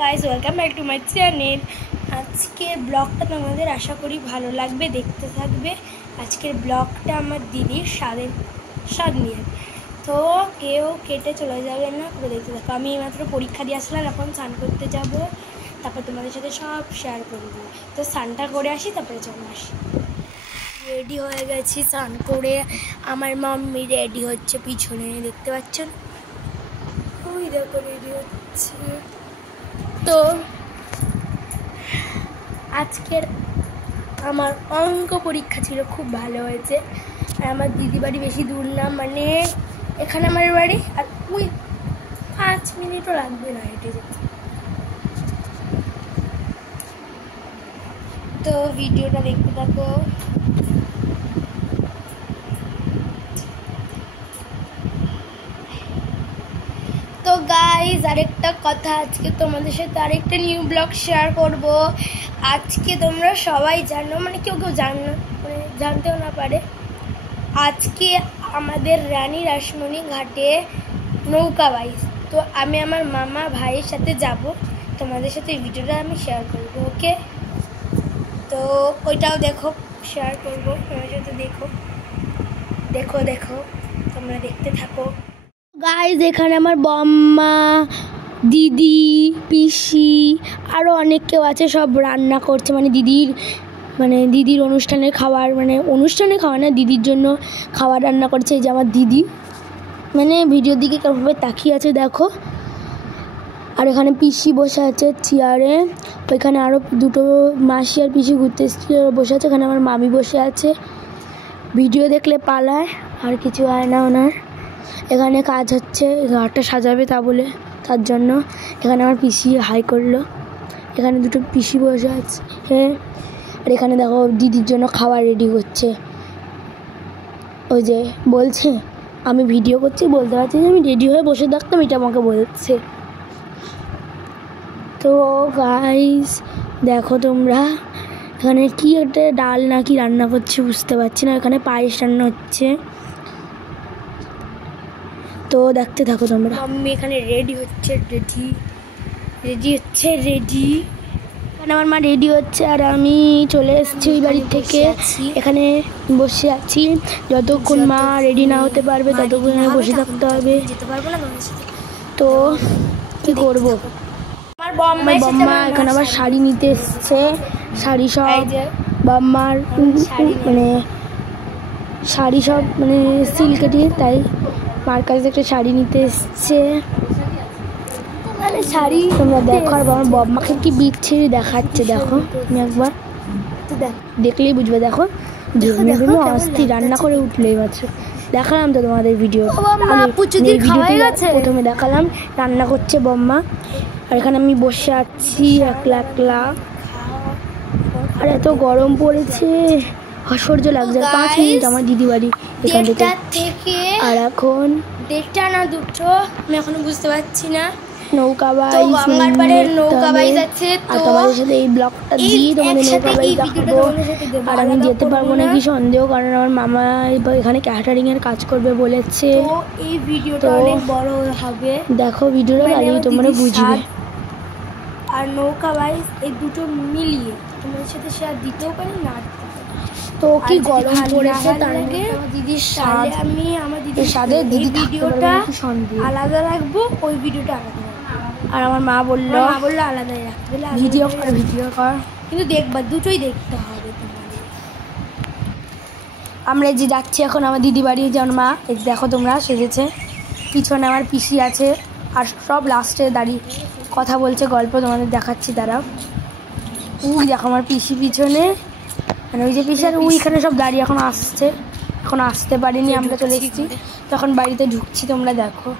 Guys welcome back to my channel. आजकेर ब्लगटा तुम्हादेर आशा करी भालो लागबे, देखते थाकबे। आजकेर ब्लगटा आमार दिदिर स्वाद निये, तो केउ केटे चले जाबेन ना, पुरो देखते थाको। आमी मात्र परीक्षा दिये आसलाम, एखन स्नान करते जाबो, तारपर तुम्हादेर साथे सब शेयार करब। तो स्नानटा करे आसि, तारपरे चले आसि। रेडी हये गेछि स्नान करे, आमार माम्मी रेडी हच्छे पिछने देखते पाच्छेन, ओई देखो रेडी हच्छे। तो आजकेर आमार अंक परीक्षा छिलो, खूब भालो हयेछे। आर आमार दिदी बाड़ी बेशी दूर ना, माने एखाने आमार बाड़ी आर ओई 5 मिनिटও लागबे ना हेঁটে যেতে। तो ভিডিওটা দেখতে থাকো। तो गाइज आरेकटा कथा, आज के तुम्हारे साथे आरेकटा निउ ब्लग शेयर करब। आज के तुम्हारा सबाई जानो, माने केउ केउ जानो, माने जानतेও ना पारे, आज के आमादेर रानी राসমণি घाटे नौका বাইচ। तो आमी आमार मामा भाइয়ের साथे যাব, তোমাদের সাথে ভিডিওটা আমি শেয়ার করব। ওকে, তো ওইটাও দেখো, শেয়ার করব, তোমরা সাথে দেখো দেখো দেখো তোমরা দেখতে থাকো। गाइज एखाने आमार बम्मा दिदी पिसी आरो अनेक केउ आछे, सब रान्ना करछे, माने दिदिर अनुष्ठानेर खाबार, माने अनुष्ठानेर खावा ना, दिदिर जोन्नो खाबार रान्ना करछे। एई जे आमार दिदी, माने भिडियोर दिके केमनभाবে ताकिये आछे देखो। और एखाने पिसी बसे आछे चेयारे, ओइखाने आरो दुटो मासी और पिसी घुरते एसेछे बसे आछे। एखाने आमार मामी बसे आछे, भिडियो देखले पालाय, और किछु हय ना ओनार। एखाने काज हच्छे, घरटा साजाबे ता बोले, तार जन्य एखाने आमार पिसी हाई करलो। एखाने दुटो पिसी बसे आछे, और एखाने देखो दिदिर जोन्नो खाবার रेडी करछे। ओई जे बोलछे आमी भिडियो करछि, बोलते पारछि जे आमी रेडी हये बसे थाकताम, एटा आमाके बोलछे। तो गाइस देखो तोमरा, एखाने कि एकटा डाल ना कि रान्ना करछे बुझते पारछि ना, एखाने पायेस रान्ना हच्छे। तो देखते थाको तोमरा। मम्मी एखाने रेडी हच्छे, रेडी हच्छे, रेडी एखाने आमार मा रेडी हच्छे, और आमी चले एसेछि ओई बाড়ি থেকে। एखाने बसे आछि, যতক্ষণ মা रेडी ना হতে পারবে ততক্ষণ আমি বসে থাকতে হবে। যেতে পারবো না তোমাদের সাথে, তো কি করব। আমার বম্মা এখানে আবার শাড়ি নিতে এসেছে, শাড়ি সব বম্মার, মানে শাড়ি সব মানে সিল্কেরই, তাই মার কাছে একটা শাড়ি নিতে এসেছে। মানে শাড়ি তোমরা দেখো, আর আমার বম্মাকে কি বিচ্ছিরি দেখাচ্ছে দেখো, তুমি একবার দেখলেই বুঝবে। দেখো অস্থির রান্না করে উঠলো এইমাত্র, দেখালাম তো তোমাদের ভিডিও। প্রথমে দেখালাম রান্না করছে বম্মা, আর এখানে আমি বসে আছি একলা একলা, আর এত গরম পড়েছে, আশ্চর্য লাগছে। 5 মিনিট আমার দিদি বাড়ি এখান থেকে, আর এখন 1:30 না 2টো, আমি এখনো বুঝতে পারছি না। নৌকা বাইচ, আমার বাড়ির নৌকা বাইচ আছে, তো তোমাদের সাথে এই ব্লগটা দিয়ে তোমাদের নৌকা বাইচ দেখাবো। আর আমি যেতে পারবো নাকি সন্দেহ, কারণ আমার মামা এখানে ক্যাটারিং এর কাজ করবে বলেছে। তো এই ভিডিওটা অনেক বড় হবে, দেখো ভিডিওটা তাহলেই তোমরা বুঝবে। আর নৌকা বাইচ এই দুটো মিলিয়ে তোমাদের সাথে শেয়ার দিতেও পারি, না তো কি গরম পড়েছে, তার আগে দিদির সাথে আমি আমার দিদির সাথে ভিডিওটা আলাদা রাখবো, ওই ভিডিওটা আলাদা রাখবো। আর আমার মা বললো আলাদাই রাখতে, ভিডিও কর, কিন্তু দেখবা দুটোই দেখতে হবে তোমাদের। আমরা যে যাচ্ছি এখন আমার দিদি বাড়ি, যেমন মা দেখো তোমরা সেজেছে, পিছনে আমার পিসি আছে, আর সব লাস্টে দাঁড়িয়ে কথা বলছে, গল্প তোমাদের দেখাচ্ছি দাঁড়াও। ওই দেখো আমার পিসি পিছনে, মানে ওই যে পিসি, আর ওইখানে সব দাঁড়িয়ে এখন আসছে, এখন আসতে পারিনি, আমরা চলে এসেছি, তখন বাড়িতে ঢুকছি, তোমরা দেখো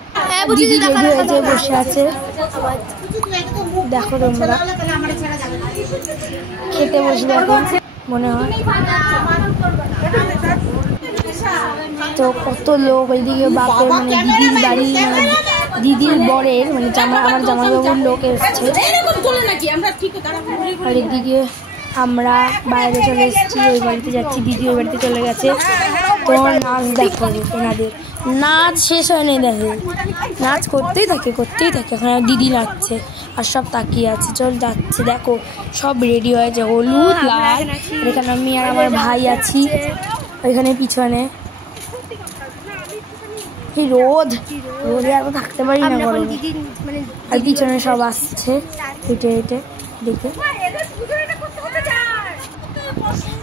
দিদি রেডি হয়েছে বসে আছে, দেখো তোমরা খেতে বসবে এখন মনে হয়। তো কত লোক, ওইদিকে বাপের মানে দিদির বাড়ি, মানে দিদির বরের মানে আমার জামাইবাবুর লোক এসছে, আর এদিকে আমরা বাইরে চলে এসেছি, ওই বাড়িতে যাচ্ছি, দিদি ওই বাড়িতে চলে গেছে। তো তোমার নাচ দেখো ওনাদের নাচ শেষ হয়নি দেখে নাচ করতেই থাকে ওখানে দিদি নাচছে আর সব তাকিয়ে আছে চল যাচ্ছে দেখো সব রেডি হয়েছে হলুদ লাল এখানে আমি আর আমার ভাই আছি ওইখানে পিছনে রোদে আর থাকতে পারি না গরমে আর পিছনে সব আসছে হেঁটে হেঁটে দেখে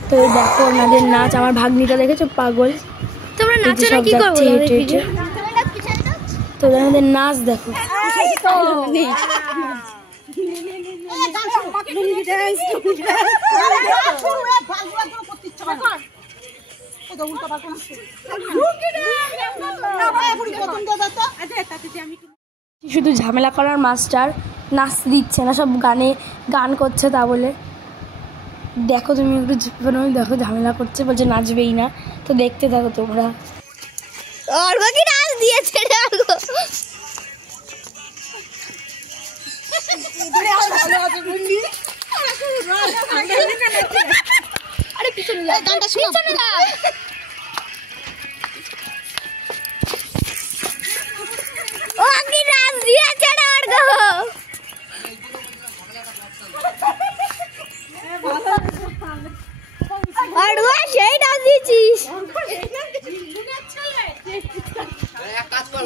তো দেখো ওনাদের নাচ আমার ভাগ্নিটা দেখেছো পাগল তোমরা নাচো না কি করবে হেঁটে হেঁটে তো ওনাদের নাচ দেখো শুধু ঝামেলা করার মাস্টার নাচতে দিচ্ছে না সব গান করছে তা বলে দেখো তুমি একটু দেখো ঝামেলা করছে বলছে নাচবেই না তো দেখতে থাকো তোমরা কি নাচ দিয়েছে আরে পিছনে গানটা শুনো ও কি নাচ দিয়েছে না আর গো আর ও সেই নাচ দিয়েছিস এক কাজ করো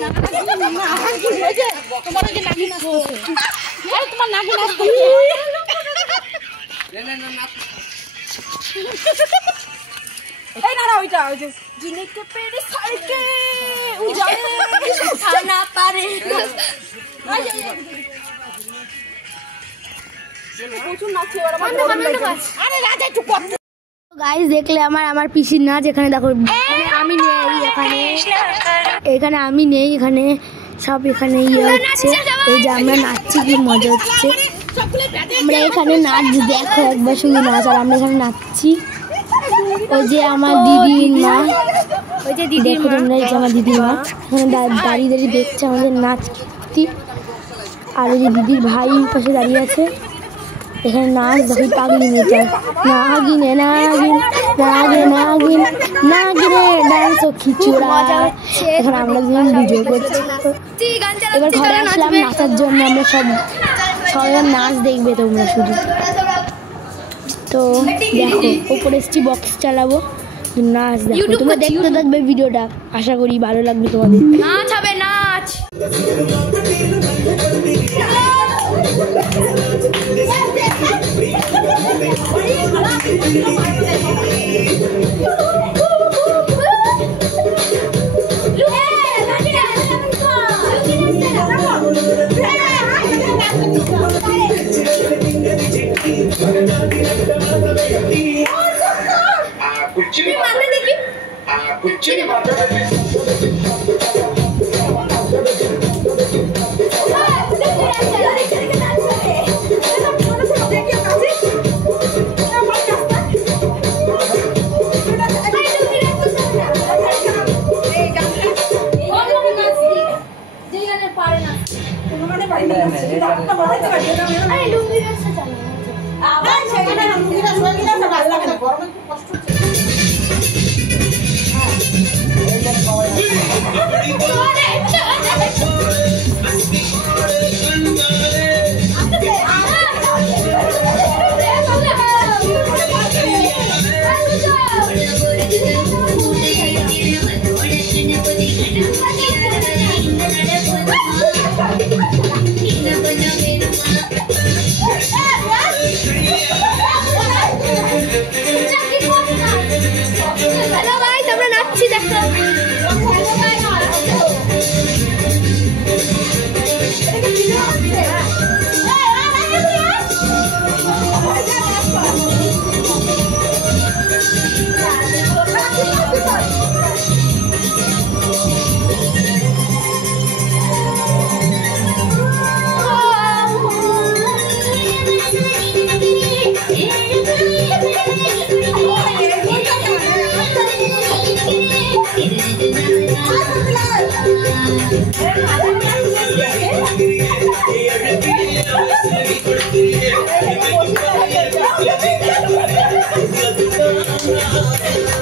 তোমার যে নাকি নাচ করছে আরে তোমার নাকি নাচ করছে না এই না ওইটা ওই যে জিনেকে পেরে সাইকে উজালে খানা পারে গাইস দেখলে আমার পিসির নাচ এখানে দেখো আমি নেই এখানে আমি নেই এখানে সব এখানে ইয়ে হচ্ছে এই যে আমরা নাচছি কি মজা হচ্ছে আমরা এখানে নাচ দেখো একবার শুধু নাচ আর আমরা এখানে নাচছি ওই যে আমার দিদির মা ওই যে দিদি তোমরা এই যে আমার দিদির মা এখানে দাঁড়িয়ে দাঁড়িয়ে দেখছে আমাদের নাচ কীর্তি আর ওই যে দিদির ভাই পাশে দাঁড়িয়ে আছে এখানে নাচ দেখি পাগলি মেয়েটার নাগিনে ডান্স ও খিচুড়া এখন আমরা দুজন ভিডিও করছি এবার ঘরে আসলাম নাচার জন্য আমরা সবাই নাচ দেখবে তোমরা শুধু তো দেখো ওপরে এসছি বক্স চালাবো নাচ দেখো তোমরা দেখতে থাকবে ভিডিওটা আশা করি ভালো লাগবে তোমাদের নাচ হবে নাচ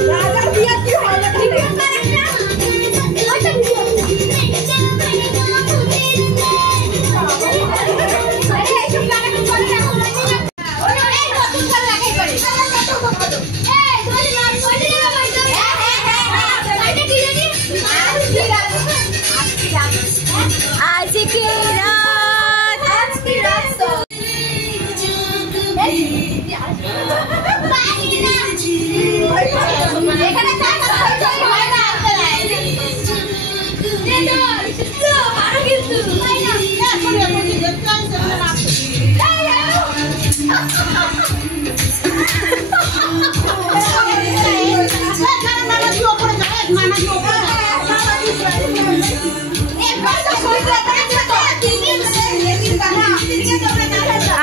राजा दिया की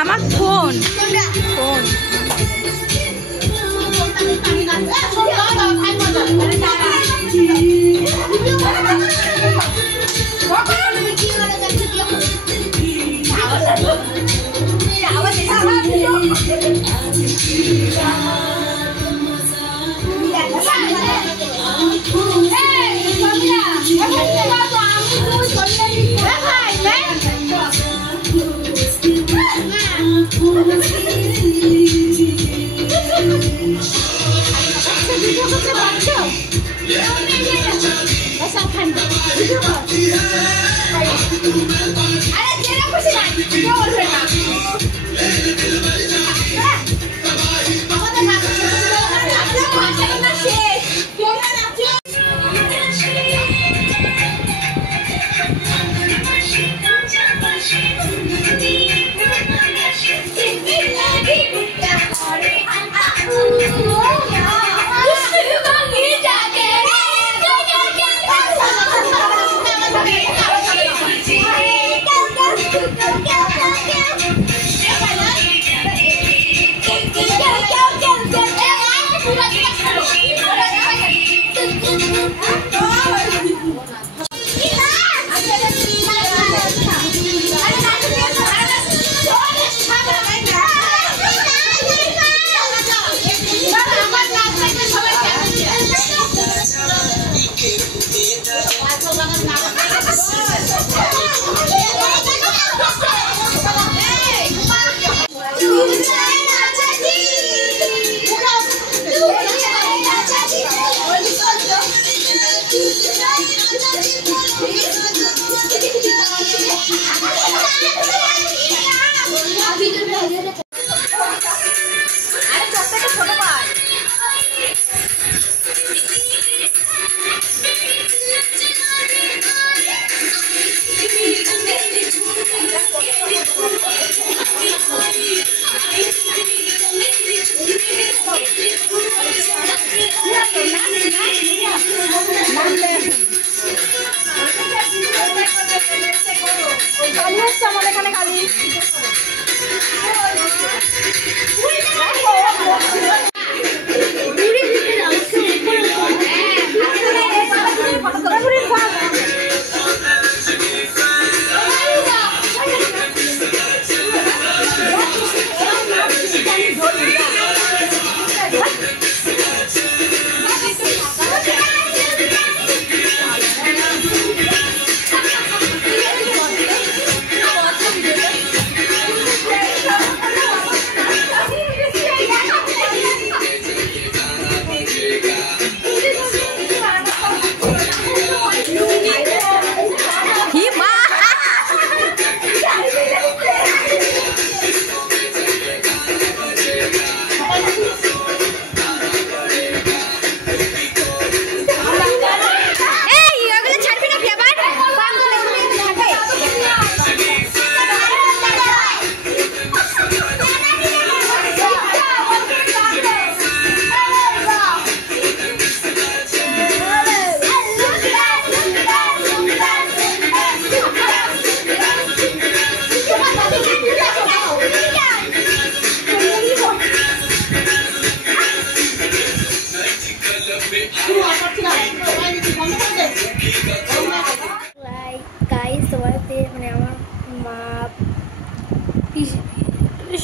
আমার ফোন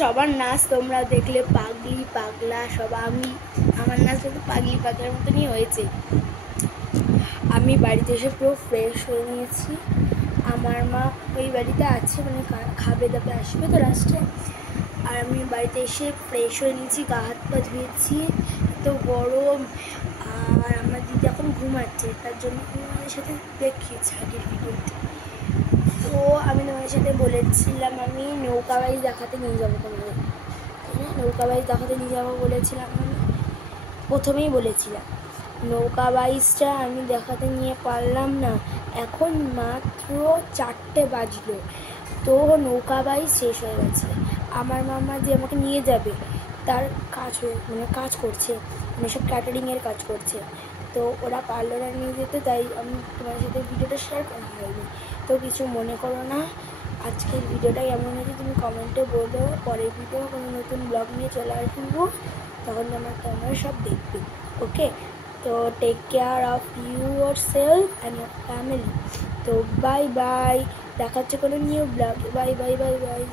সবার নাচ তোমরা দেখলে পাগলি পাগলা সব, আমি আমার নাচ তো পাগলি পাগলার মতনই হয়েছে। আমি বাড়িতে এসে পুরো ফ্রেশ হয়ে নিয়েছি। আমার মা ওই বাড়িতে আছে, মানে খাবে দাবে আসবে তো লাস্টে। আর আমি বাড়িতে এসে ফ্রেশ হয়ে নিয়েছি, গা হাত পা ধুয়েছি, এত গরম। আর আমার দিদি এখন ঘুমাচ্ছে, তার জন্য তোমাদের সাথে দেখিয়েছি আগের ভিডিওতে। তো আমি তোমাদের সাথে বলেছিলাম আমি নৌকা বাড়ি দেখাতে নিয়ে যাবো তোমাদের, তো নৌকা বাইচ দেখাতে নিয়ে যাবো বলেছিলাম, প্রথমেই বলেছিলাম। নৌকা বাইচটা আমি দেখাতে নিয়ে পারলাম না, এখন মাত্র 4টে বাজলো, তো নৌকা বাইচ শেষ হয়ে গেছে। আমার মামা যে আমাকে নিয়ে যাবে তার কাজ করছে, সব ক্যাটারিংয়ের কাজ করছে, তো ওরা পারলো না নিয়ে যেতে, তাই আমি তোমার সাথে ভিডিওটা শেয়ার করা হয়নি। তো কিছু মনে করো না, আজকের ভিডিওটা কেমন হয়েছে তুমি কমেন্টে বলো। পরের ভিডিও কোনো নতুন ব্লগ নিয়ে চলে আসবো, তখন তোমরা সব দেখবে। ওকে, তো take care of yourself and your family. তো বাই বাই, দেখা হচ্ছে কোনো new blog. Bye bye bye by.